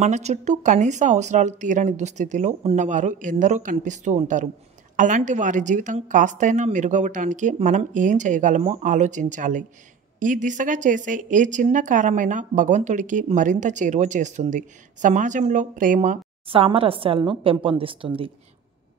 మన చుట్టూ కనీస అవసరాలు తీరని దుస్థితిలో ఉన్నవారు ఎందరో కనిపిస్తూ ఉంటారు. అలాంటి వారి జీవితం కాస్తైనా మెరుగవటానికి మనం ఏం చేయగలమో ఆలోచించాలి. ఈ దిశగా చేసే ఏ చిన్న కారమైనా భగవంతుడికి మరింత చేరువ చేస్తుంది. సమాజంలో ప్రేమ, సామరస్యాలను పెంపొందిస్తుంది.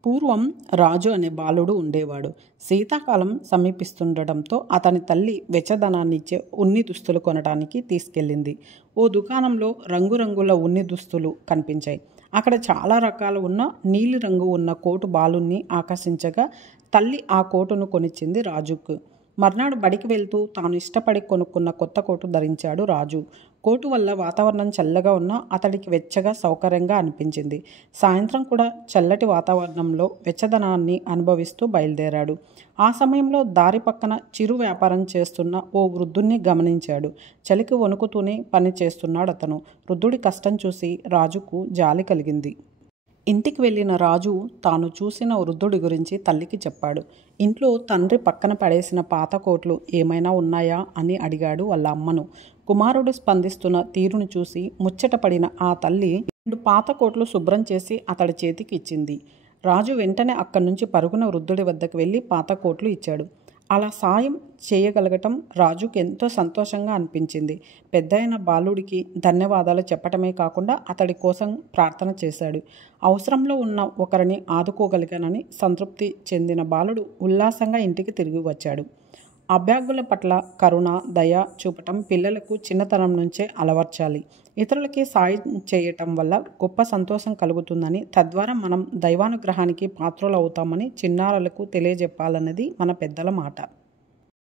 పూర్వం రాజు అనే బాలుడు ఉండేవాడు. శీతాకాలం సమీపిస్తుండటంతో అతని తల్లి వెచ్చదనాన్నిచ్చే ఉన్ని దుస్తులు కొనడానికి తీసుకెళ్ళింది. ఓ దుకాణంలో రంగురంగుల ఉన్ని దుస్తులు కనిపించాయి. అక్కడ చాలా రకాలు ఉన్న నీలిరంగు ఉన్న కోటు బాలుణ్ణి ఆకర్షించగా తల్లి ఆ కోటును కొనిచ్చింది రాజుకు. మర్నాడు బడికి వెళ్తూ తాను ఇష్టపడి కొనుక్కున్న కొత్త కోటు ధరించాడు రాజు. కోటు వల్ల వాతావరణం చల్లగా ఉన్నా అతడికి వెచ్చగా సౌకర్యంగా అనిపించింది. సాయంత్రం కూడా చల్లటి వాతావరణంలో వెచ్చదనాన్ని అనుభవిస్తూ బయలుదేరాడు. ఆ సమయంలో దారి పక్కన చిరు వ్యాపారం చేస్తున్న ఓ వృద్ధుణ్ణి గమనించాడు. చలికి వణుకుతూనే పని చేస్తున్నాడు అతను. వృద్ధుడి కష్టం చూసి రాజుకు జాలి కలిగింది. ఇంటికి వెళ్ళిన రాజు తాను చూసిన వృద్ధుడి గురించి తల్లికి చెప్పాడు. ఇంట్లో తండ్రి పక్కన పడేసిన పాత కోట్లు ఏమైనా ఉన్నాయా అని అడిగాడు వాళ్ళ అమ్మను. కుమారుడు స్పందిస్తున్న తీరును చూసి ముచ్చటపడిన ఆ తల్లి 2 పాత కోట్లు శుభ్రం చేసి అతడి చేతికి ఇచ్చింది. రాజు వెంటనే అక్కడి నుంచి పరుగున వృద్ధుడి వద్దకు వెళ్ళి పాత కోట్లు ఇచ్చాడు. అలా సాయం చేయగలగటం రాజుకు ఎంతో సంతోషంగా అనిపించింది. పెద్దయిన బాలుడికి ధన్యవాదాలు చెప్పటమే కాకుండా అతడి కోసం ప్రార్థన చేశాడు. అవసరంలో ఉన్న ఒకరిని ఆదుకోగలిగానని సంతృప్తి చెందిన బాలుడు ఉల్లాసంగా ఇంటికి తిరిగి వచ్చాడు. అభాగ్యుల పట్ల కరుణ, దయ చూపటం పిల్లలకు చిన్నతనం నుంచే అలవర్చాలి. ఇతరులకి సాయం చేయటం వల్ల గొప్ప సంతోషం కలుగుతుందని, తద్వారా మనం దైవానుగ్రహానికి పాత్రులవుతామని చిన్నారులకు తెలియజెప్పాలన్నది మన పెద్దల మాట.